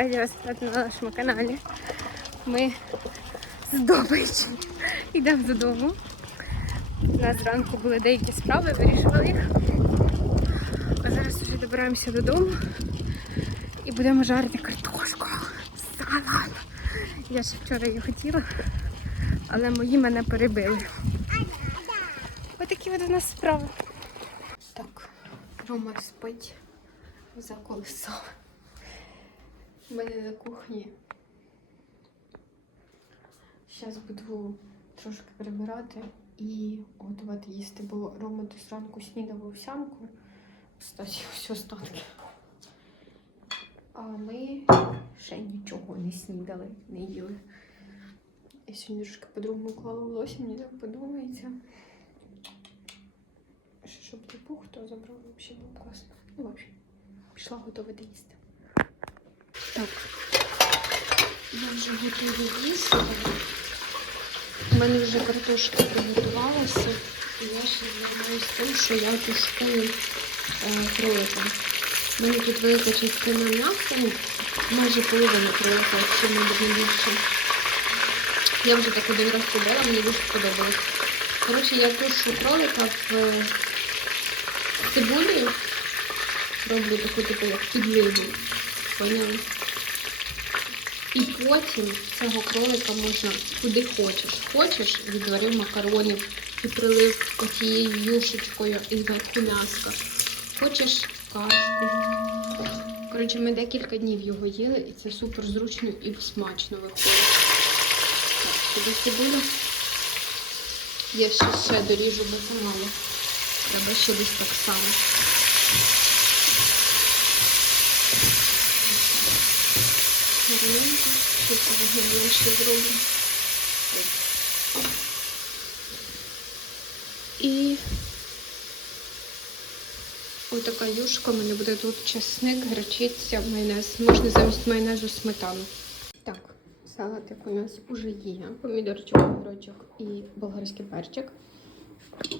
Раді вас на нашому каналі. Ми з Добичі йдемо додому. У нас зранку були деякі справи, вирішили їх. А зараз вже добираємося додому і будемо жарити картошку. Салат. Я ще вчора її хотіла, але мої мене перебили. Отакі от у нас справи. Так, Рома спить за колесо. У мене на кухні. Зараз буду трошки прибирати і готувати їсти, бо Рома до зранку снідав овсянку. Кстати, ось остатки. А ми ще нічого не снідали, не їли. Я сьогодні трошки по-другому клала волосся, мені так подобається. Щоб не пух, то забрав взагалі було класно. Ну, в общем, пішла готувати їсти. Так, я вже готую їсти. У мене вже картошка приготувалася, і я ще займаюся тим, що я тушкую е, кролика. У мене тут велика частина м'яса, майже половина кролика, якщо не буде більше. Я вже так один раз робила, мені дуже сподобалось. Коротше, я тушу кролика в е, цибулі. Роблю таку типу як підливу. Поняли? І потім цього кролика можна куди хочеш. Хочеш, відварив макаронів і прилив оцією юшечкою і зверху м'яска. Хочеш кашку. Коротше, ми декілька днів його їли, і це супер зручно і смачно виходить. Так, сюди. Я ще, ще доріжу, бо замало. Треба ще десь так само. Гарненько. Тут загибло ще зробимо. І отака юшка. У мене буде тут чесник, гречиця, майонез. Можна замість майонезу сметану. Так, салатик у нас уже є. Помідорчик, огірочок і болгарський перчик.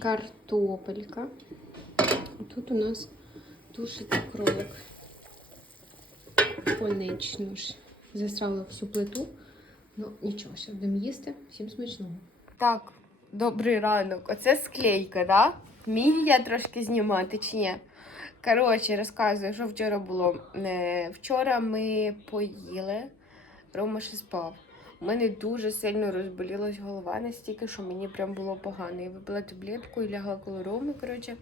Картопелька. Тут у нас тушиться кролик. Конечно ж. Засрала всю плиту. Ну, нічого, ще будемо їсти. Всім смачного. Так, добрий ранок. Оце склейка, да? Вмію я трошки знімати чи ні? Коротше, розказую, що вчора було. Е, Вчора ми поїли, Рома ще спав. У мене дуже сильно розболілась голова настільки, що мені прям було погано. Я випила таблетку і лягла коло Роми. Коротше,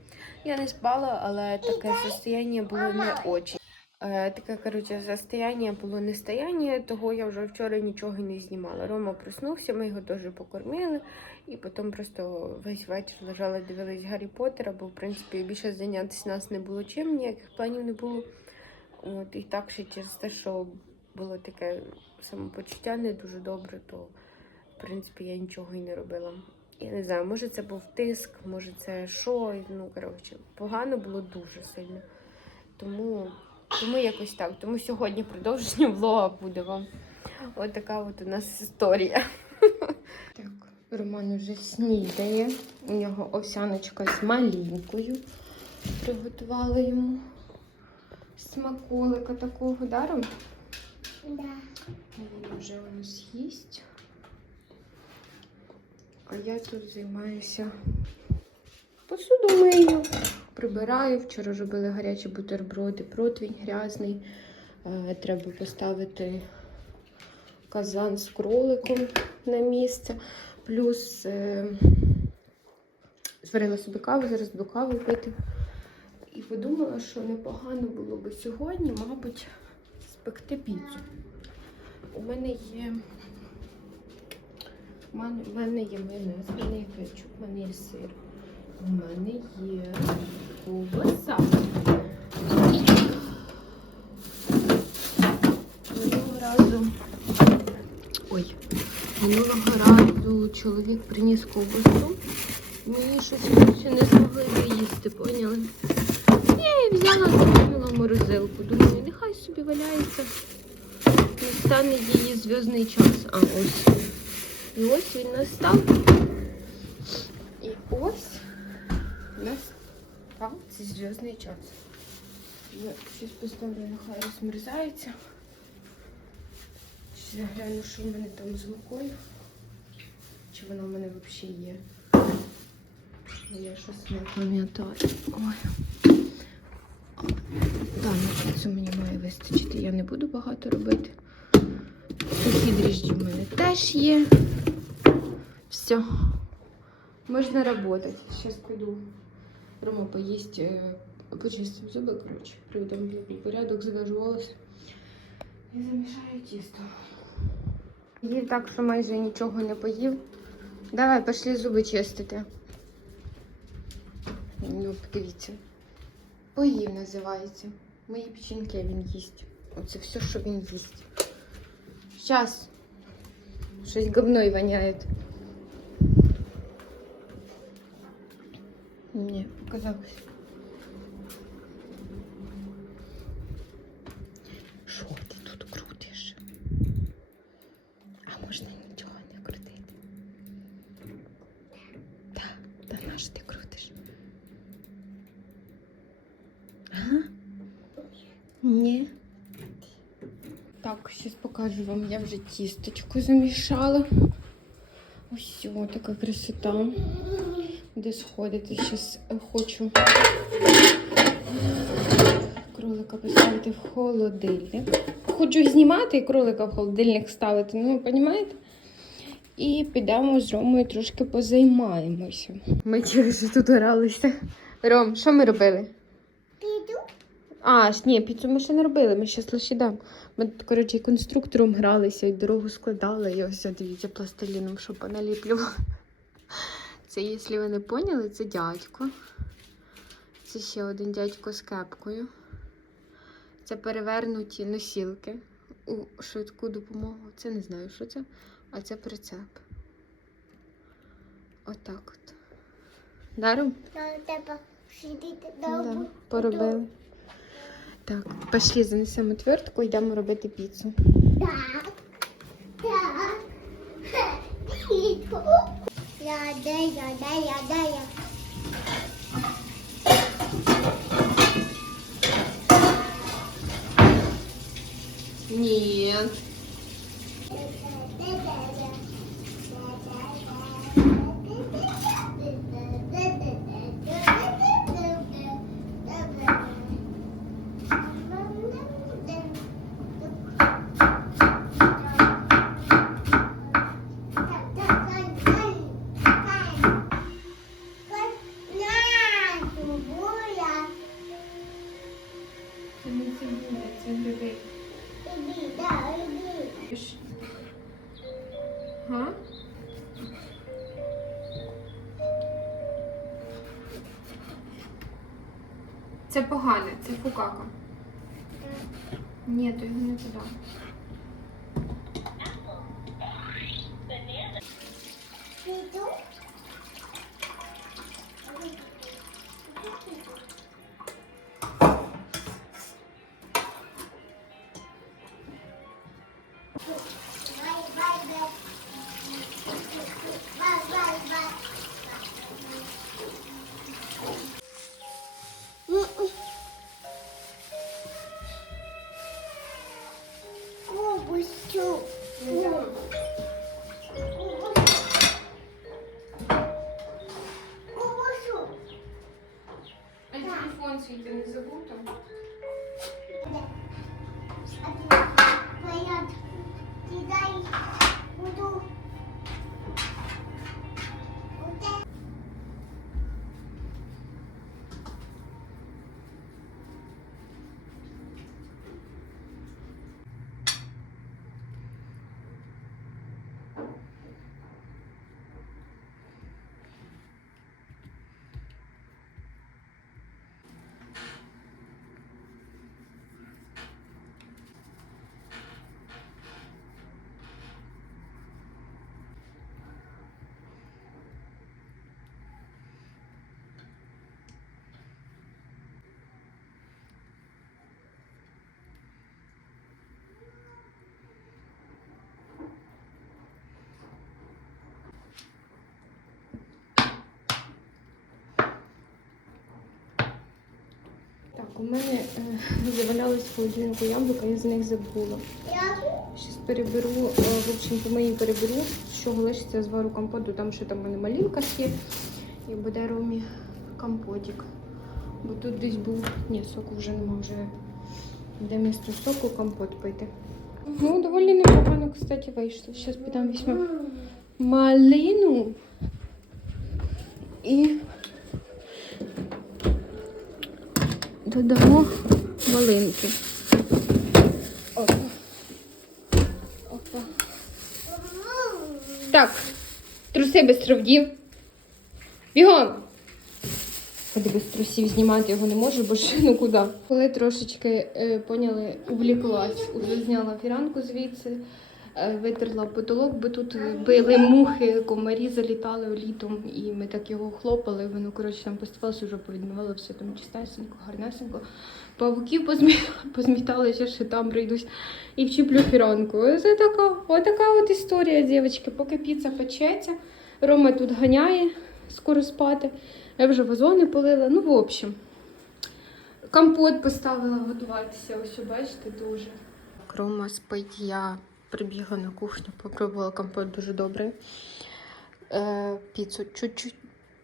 я не спала, але таке состояння було не очень. Е, Таке, коротше, состояння було не стояння, того я вже вчора нічого не знімала. Рома проснувся, ми його теж покормили, і потім просто весь вечір лежали, дивились Гаррі Поттера, бо в принципі більше зайнятися нас не було чим, ніяких планів не було. От, і так ще через те, що було таке самопочуття не дуже добре, то в принципі я нічого і не робила. Я не знаю, може це був тиск, може це що. Ну, коротше, погано було дуже сильно. Тому, тому якось так. Тому сьогодні продовження влога буде вам. Ось така от у нас історія. Так, Роман вже снідає. У нього овсяночка з малінкою. Приготували йому смаколика такого даром. Да. Він вже у нас їсть. А я тут займаюся посуду мию, прибираю. Вчора робили гарячі бутерброди, противень грязний. Е, Треба поставити казан з кроликом на місце. Плюс е, зварила собі каву, зараз буду каву пити. І подумала, що непогано було би сьогодні, мабуть, спекти піцу. У мене є. У мене, є майонез, в мене є кетчуп, в мене є сир, у мене є ковбаса. Минулого разу. Ой, минулого разу чоловік приніс ковбасу. Мені щось не змогли доїсти, поняли? Я її взяла, закинула морозилку. Думаю, нехай собі валяється. Настане її зв'язний час. А ось. І ось він настав. Ось зв'язний час. Я щось поставлю, нехай розмерзається. Ще загляну, що в мене там з мукою. Чи вона в мене взагалі є. Я щось не пам'ятаю. Ой. Так, ну це мені має вистачити. Я не буду багато робити. Сухі дріжджі в мене теж є. Все. Можна працювати. Зараз піду. Рома поїсть, е, почистив зуби, коротше. Приведемо порядок, завяжу волос. І замішаю тісто. Їв так, що майже нічого не поїв. Давай, пішли зуби чистити. Ну, подивіться. Поїв називається. Мої печінки він їсть. Оце все, що він їсть. Щас. Щось говной воняє. Ні, показалось. Що ти тут крутиш? А можна нічого не крутити? Так, та на що ти крутиш? Ага? Ні. Так, зараз покажу вам. Я вже тісточку замішала. Ось така красота. Де сходити? Зараз хочу кролика поставити в холодильник. Хочу знімати і кролика в холодильник ставити, ну, розумієте? І підемо з Ромою трошки позаймаємося. Ми тільки що тут гралися. Ром, що ми робили? Піду. А, ні, піцу ми ще не робили, ми ще лише дам. Ми, коротше, конструктором гралися, і дорогу складали, і ось дивіться пластиліном, що поналіплювали. Це, якщо ви не поняли, це дядько. Це ще один дядько з кепкою. Це перевернуті носілки у швидку допомогу. Це не знаю, що це, а це прицеп. Отак от. Даром? На тебе сидіти Да, довго. поробили. Так, пішли, занесемо твертку, йдемо робити піцу. Так. Так. Піду. Телефон свій ти не забув там? Порядок. Кидай. Буду. Оте. У мене е, завалялись в холодильнику яблука, я з них забула. Зараз переберу, е, в общем, помию переберу, з чого лишиться звару компоту, там ще там у мене малинка є. І буде ромі компотик. Бо тут десь був. Ні, соку вже нема, вже буде місто соку компот пити. Ну, доволі непогано, кстати, вийшло. Зараз підемо візьмемо малину і додамо малинки. Так, труси без травдів. Бігом! Ходи без трусів знімати його не можу, бо ж ну куди. Коли трошечки е, поняли, увліклась, уже зняла фіранку звідси, витерла потолок, бо тут били мухи, комарі залітали літом, і ми так його хлопали. Воно коротше там поставалося, вже повідмивало все там чистесенько, гарнесенько. Павуків позмі... позмітали, ще ще там прийдусь і вчіплю фіранку. Це така, отака от історія, дівчатки. Поки піца печеться, Рома тут ганяє скоро спати. Я вже вазони полила. Ну, в общем, компот поставила готуватися. Ось, бачите, дуже. Рома спить, я прибігла на кухню, попробувала компот дуже добрий. Е, піцу чуть-чуть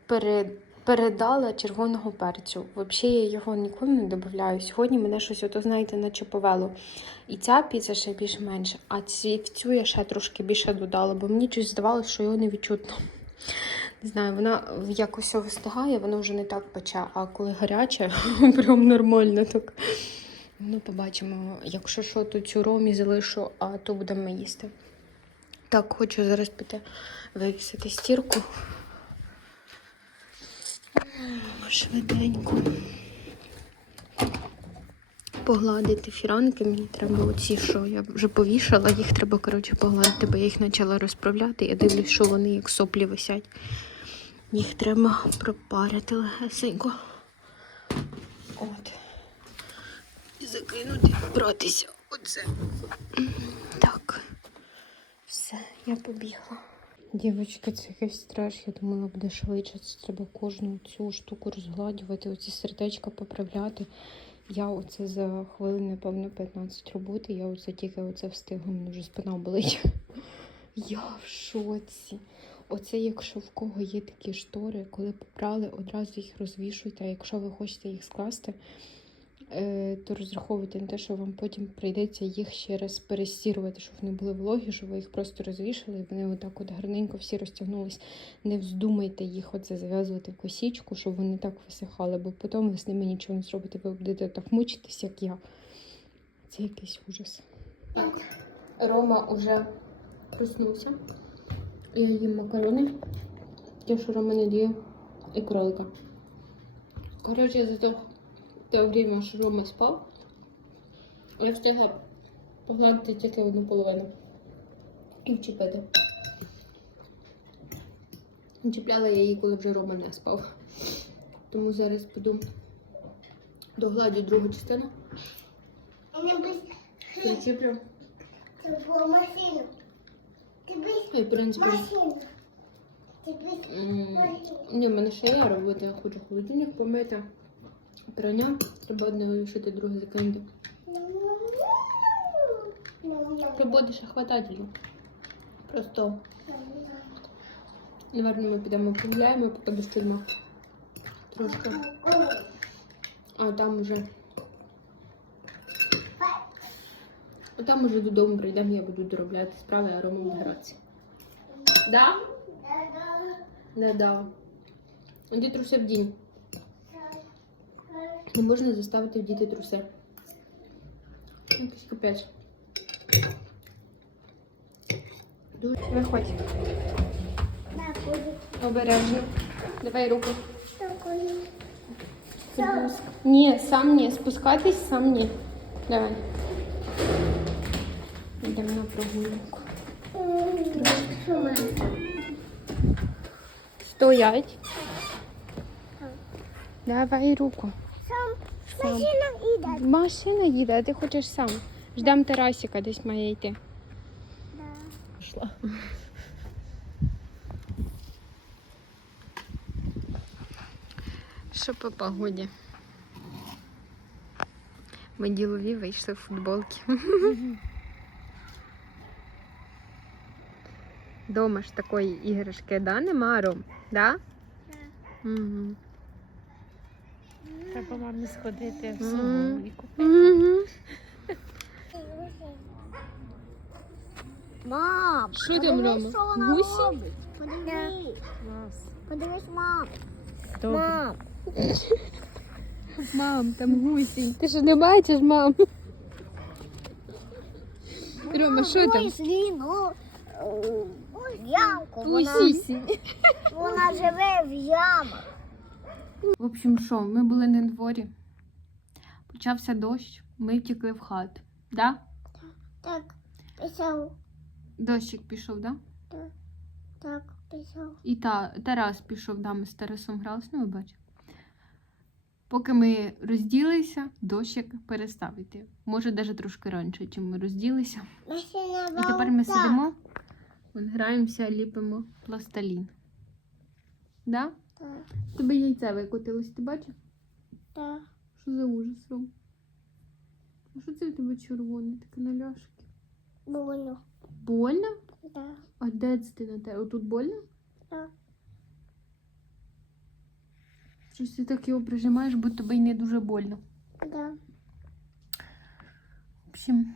пере, передала червоного перцю. Взагалі я його ніколи не додаю. Сьогодні мене щось, ото, знаєте, наче повело. І ця піца ще більш-менш, а ці, в цю я ще трошки більше додала, бо мені щось здавалося, що його не відчутно. Не знаю, вона якось вистигає, воно вже не так пече, а коли гаряче, прям нормально так. Ну, побачимо. Якщо що, то цю ромі залишу, а то будемо їсти. Так, хочу зараз піти вивісити стірку. Швиденько. Погладити фіранки. Мені треба оці, що я вже повішала, їх треба, коротше, погладити, бо я їх почала розправляти. Я дивлюсь, що вони як соплі висять. Їх треба пропарити легесенько. От. І закинути, братися. Оце. Так. Все, я побігла. Дівчатки, це якийсь страш. Я думала, буде швидше. Це треба кожну цю штуку розгладювати, оці сердечка поправляти. Я оце за хвилин, напевно, 15 роботи. Я оце тільки оце встигла, мені вже спина болить. Я в шоці. Оце, якщо в кого є такі штори, коли попрали, одразу їх розвішуйте. А якщо ви хочете їх скласти, то розраховуйте на те, що вам потім прийдеться їх ще раз перестірувати, щоб вони були вологі, щоб ви їх просто розвішали, і вони отак от гарненько всі розтягнулись. Не вздумайте їх оце зав'язувати в косічку, щоб вони так висихали, бо потім ви з ними нічого не зробите. Ви будете так мучитись, як я. Це якийсь ужас. Рома вже проснувся. Я їм макарони. Ті, що Рома не діє, і кролика. Коротше, за то те время, що Рома спав, я встигла погладити тільки одну половину і вчепити. Чіпляла я її, коли вже Рома не спав. Тому зараз піду догладю другу частину, причіплю. І, в принципі, ні, в мене ще є робота, я хочу холодильник помити. Прання, треба одне вивішити, друге закинути. Роботи ще хватательно. Просто, наверное, ми підемо погуляємо, поки дощу нема. Трошки. А там уже. А там уже додому прийдемо, я буду доробляти справи, а Рома буде гратися. Да? Не да. Іди труси в день. Не можна заставити вдіти труси. Якийсь капець. Дуже- Виходь. Обережно. Давай руку. Ні, сам ні. Спускатись сам ні. Давай. Йдемо на прогулянку. Стоять. Давай руку. Сам машина їде. Машина їде, а ти хочеш сам. Ждем Тарасіка, десь має йти. Да. Пішла. Що по погоді? Ми ділові вийшли в футболки. Дома ж такої іграшки, да, нема, Ром? Да? Угу. Треба мамі сходити в салон і купити. Мам, Що там, Рома? Гусі? Подивись. Подивись, мам. Добре. Мам. Мам, там гусінь. Ти що не бачиш, мам? Рома, що там? В ямку. Вона живе в ямах. В общем, що, ми були на дворі. Почався дощ, ми втекли в хату. Да? Так, пішов. Дощик пішов, да? Так, так пішов. І та, Тарас пішов, да, ми з Тарасом гралися, ну ви бачите. Поки ми розділися, дощик перестав йти. Може, навіть трошки раніше, чим ми розділися. І тепер ми сидимо, граємося, ліпимо пластилін. Да? Так, Тебе яйце викотилось, ти бачив? так. Що за ужас, Ром? А що це в тебе червоне, таке на ляшки? Больно. Больно? Так, А де це ти на те? Отут больно? так. Щось ти так його прижимаєш, бо тобі й не дуже больно. Да. В общем,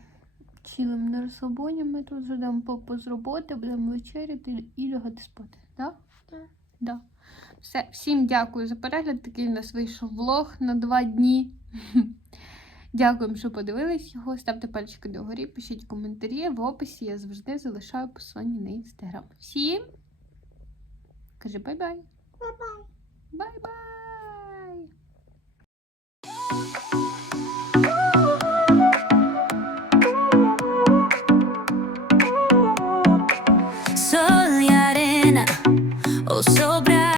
чилим на розслабоні, ми тут ждемо папу з роботи, будемо вечеряти і лягати спати. Да? Так. Да. Все, всім дякую за перегляд. Такий у нас вийшов влог на два дні. Дякуємо, що подивились його. Ставте пальчики догорі, пишіть коментарі. В описі я завжди залишаю посилання на інстаграм. Всім кажи бай-бай. Бай-бай. Бай-бай! Усе